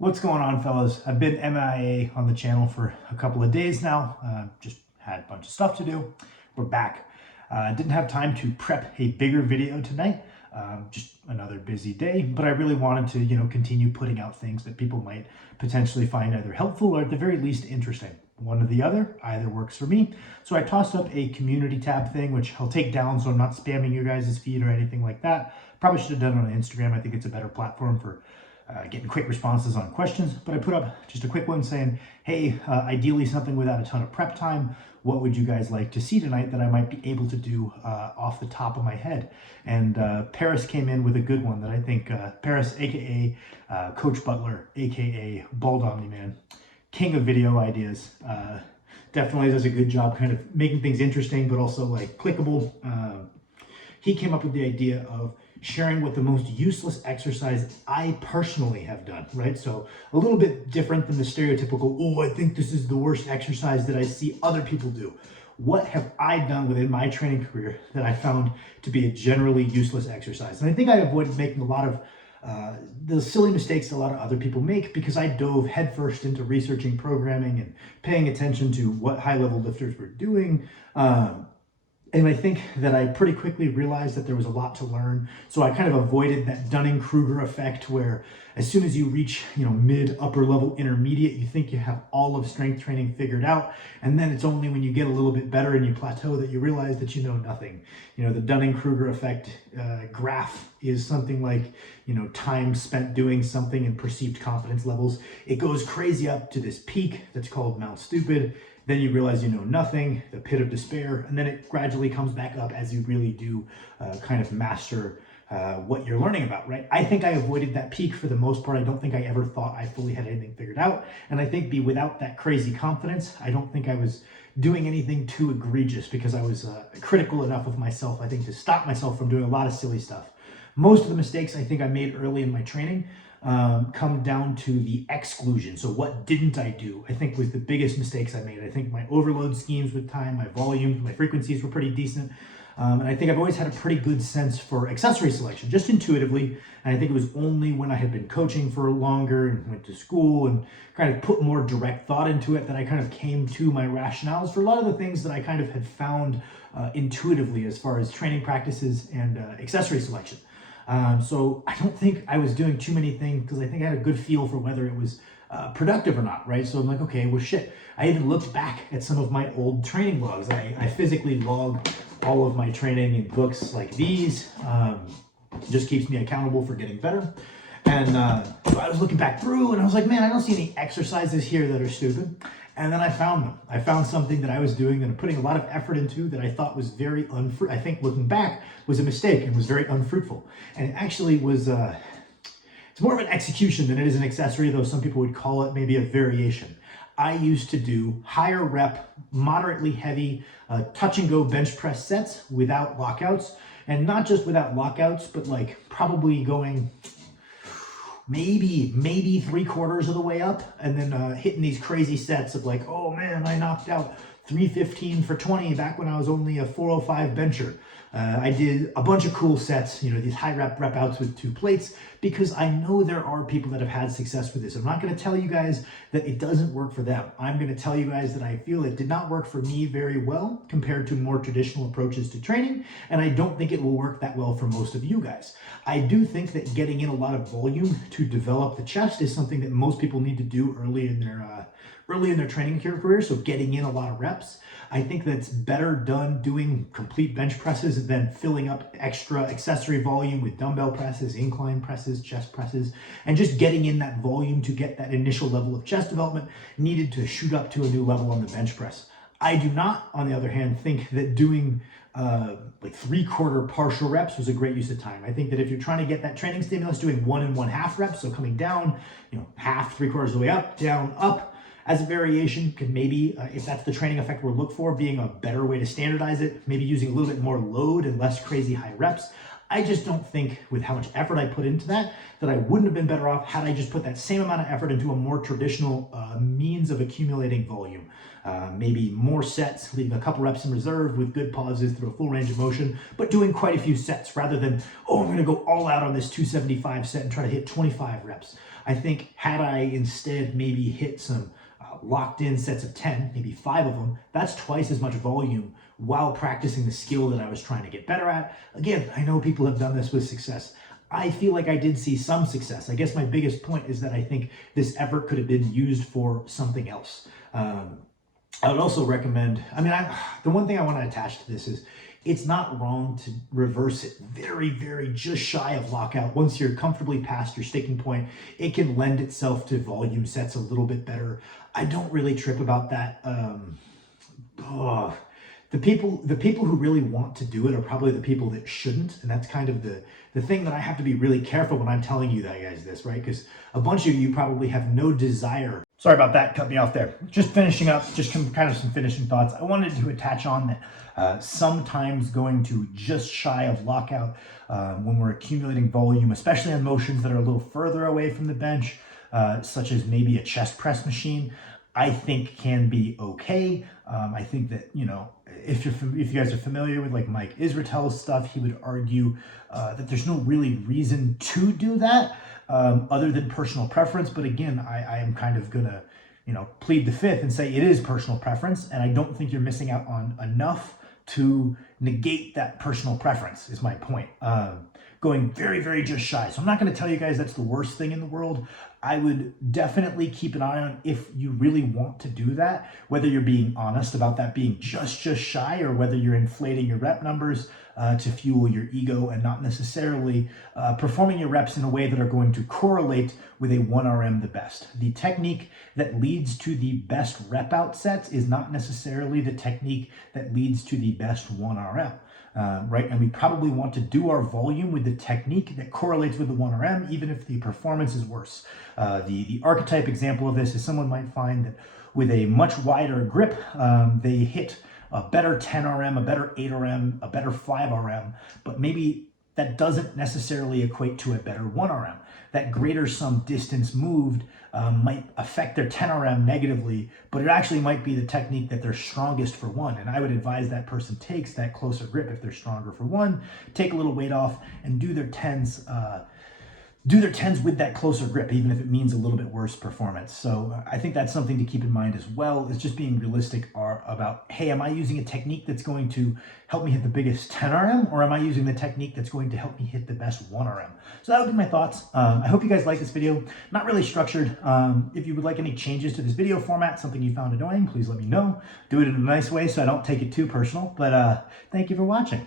What's going on, fellas? I've been MIA on the channel for a couple of days now. Just had a bunch of stuff to do. We're back. Didn't have time to prep a bigger video tonight. Just another busy day, but I really wanted to, continue putting out things that people might potentially find either helpful or at the very least interesting. One or the other, either works for me. So I tossed up a community tab thing, which I'll take down so I'm not spamming your guys' feed or anything like that. Probably should have done it on Instagram. I think it's a better platform for getting quick responses on questions, but I put up just a quick one saying, hey, ideally something without a ton of prep time. What would you guys like to see tonight that I might be able to do off the top of my head? And Paris came in with a good one that I think Paris, aka Coach Butler, aka Bald Omni Man, king of video ideas, definitely does a good job kind of making things interesting, but also like clickable. He came up with the idea of sharing what the most useless exercise I personally have done, right? So a little bit different than the stereotypical, oh, I think this is the worst exercise that I see other people do. What have I done within my training career that I found to be a generally useless exercise? And I think I avoided making a lot of the silly mistakes that a lot of other people make because I dove headfirst into researching programming and paying attention to what high-level lifters were doing. And I think that I pretty quickly realized that there was a lot to learn. So I kind of avoided that Dunning-Kruger effect where as soon as you reach, mid, upper level, intermediate, you think you have all of strength training figured out. And then it's only when you get a little bit better and you plateau that you realize that you know nothing. The Dunning-Kruger effect graph is something like, time spent doing something and perceived confidence levels. It goes crazy up to this peak that's called Mount Stupid. Then you realize you know nothing, the pit of despair, and then it gradually comes back up as you really do kind of master what you're learning about, right? I think I avoided that peak for the most part. I don't think I ever thought I fully had anything figured out. And I think without that crazy confidence, I don't think I was doing anything too egregious because I was critical enough of myself, I think, to stop myself from doing a lot of silly stuff. Most of the mistakes I think I made early in my training come down to the exclusion. So what didn't I do, I think, was the biggest mistakes I made. I think my overload schemes with time, my volumes, my frequencies were pretty decent. And I think I've always had a pretty good sense for accessory selection, just intuitively. And I think it was only when I had been coaching for longer and went to school and kind of put more direct thought into it that I kind of came to my rationales for a lot of the things that I kind of had found intuitively as far as training practices and accessory selection. So I don't think I was doing too many things because I think I had a good feel for whether it was productive or not, right? So I'm like, okay, well, shit. I even looked back at some of my old training logs. I physically log all of my training in books like these. Just keeps me accountable for getting better. And so I was looking back through and I was like, man, I don't see any exercises here that are stupid. And then I found them. I found something that I was doing and putting a lot of effort into that I thought was very unfruitful. I think looking back was a mistake and was very unfruitful. And it actually was, it's more of an execution than it is an accessory, though some people would call it maybe a variation. I used to do higher rep, moderately heavy, touch and go bench press sets without lockouts. And not just without lockouts, but like probably going maybe 3/4 of the way up and then hitting these crazy sets of like, oh man, I knocked out 315 for 20 back when I was only a 405 bencher. I did a bunch of cool sets, these high rep outs with 2 plates, because I know there are people that have had success with this. I'm not going to tell you guys that it doesn't work for them. I'm going to tell you guys that I feel it did not work for me very well compared to more traditional approaches to training, and I don't think it will work that well for most of you guys. I do think that getting in a lot of volume to develop the chest is something that most people need to do early in their training career, so getting in a lot of reps. I think that's better done doing complete bench presses than filling up extra accessory volume with dumbbell presses, incline presses, chest presses, and just getting in that volume to get that initial level of chest development needed to shoot up to a new level on the bench press. I do not, on the other hand, think that doing like 3/4 partial reps was a great use of time. I think that if you're trying to get that training stimulus, doing 1 1/2 reps, so coming down, half, 3/4 of the way up, down, up, as a variation could maybe, if that's the training effect we're looking for, being a better way to standardize it, maybe using a little bit more load and less crazy high reps. I just don't think with how much effort I put into that I wouldn't have been better off had I just put that same amount of effort into a more traditional means of accumulating volume. maybe more sets, leaving a couple reps in reserve with good pauses through a full range of motion, but doing quite a few sets rather than, oh, I'm going to go all out on this 275 set and try to hit 25 reps. I think had I instead maybe hit some locked in sets of 10, maybe 5 of them, that's twice as much volume while practicing the skill that I was trying to get better at. Again, I know people have done this with success. I feel like I did see some success. I guess my biggest point is that I think this effort could have been used for something else. I would also recommend, the one thing I want to attach to this is it's not wrong to reverse it very, very just shy of lockout. Once you're comfortably past your sticking point, it can lend itself to volume sets a little bit better. I don't really trip about that. The people who really want to do it are probably the people that shouldn't, and that's kind of the thing that I have to be really careful when I'm telling you guys this, right? Because a bunch of you probably have no desire. Sorry about that, cut me off there. Just finishing up, just kind of some finishing thoughts. I wanted to attach on that sometimes going to just shy of lockout when we're accumulating volume, especially on motions that are a little further away from the bench, such as maybe a chest press machine, I think can be okay. I think that, if you guys are familiar with like Mike Israetel's stuff, he would argue that there's no really reason to do that other than personal preference. But again, I am kind of gonna, plead the fifth and say it is personal preference, and I don't think you're missing out on enough to negate that personal preference is my point. Going very, very just shy. So I'm not going to tell you guys that's the worst thing in the world. I would definitely keep an eye on if you really want to do that, whether you're being honest about that being just shy, or whether you're inflating your rep numbers to fuel your ego and not necessarily performing your reps in a way that are going to correlate with a 1RM the best. The technique that leads to the best rep out sets is not necessarily the technique that leads to the best 1RM. Right? And we probably want to do our volume with the technique that correlates with the 1RM, even if the performance is worse. The archetype example of this is someone might find that with a much wider grip, they hit a better 10RM, a better 8RM, a better 5RM, but maybe that doesn't necessarily equate to a better 1RM. That greater sum distance moved might affect their 10RM negatively, but it actually might be the technique that they're strongest for 1. And I would advise that person takes that closer grip if they're stronger for 1, take a little weight off, and do their 10s with that closer grip, even if it means a little bit worse performance. So I think that's something to keep in mind as well, is just being realistic about, hey, am I using a technique that's going to help me hit the biggest 10RM, or am I using the technique that's going to help me hit the best 1RM? So that would be my thoughts. I hope you guys like this video. Not really structured. If you would like any changes to this video format, something you found annoying, please let me know. Do it in a nice way so I don't take it too personal. But thank you for watching.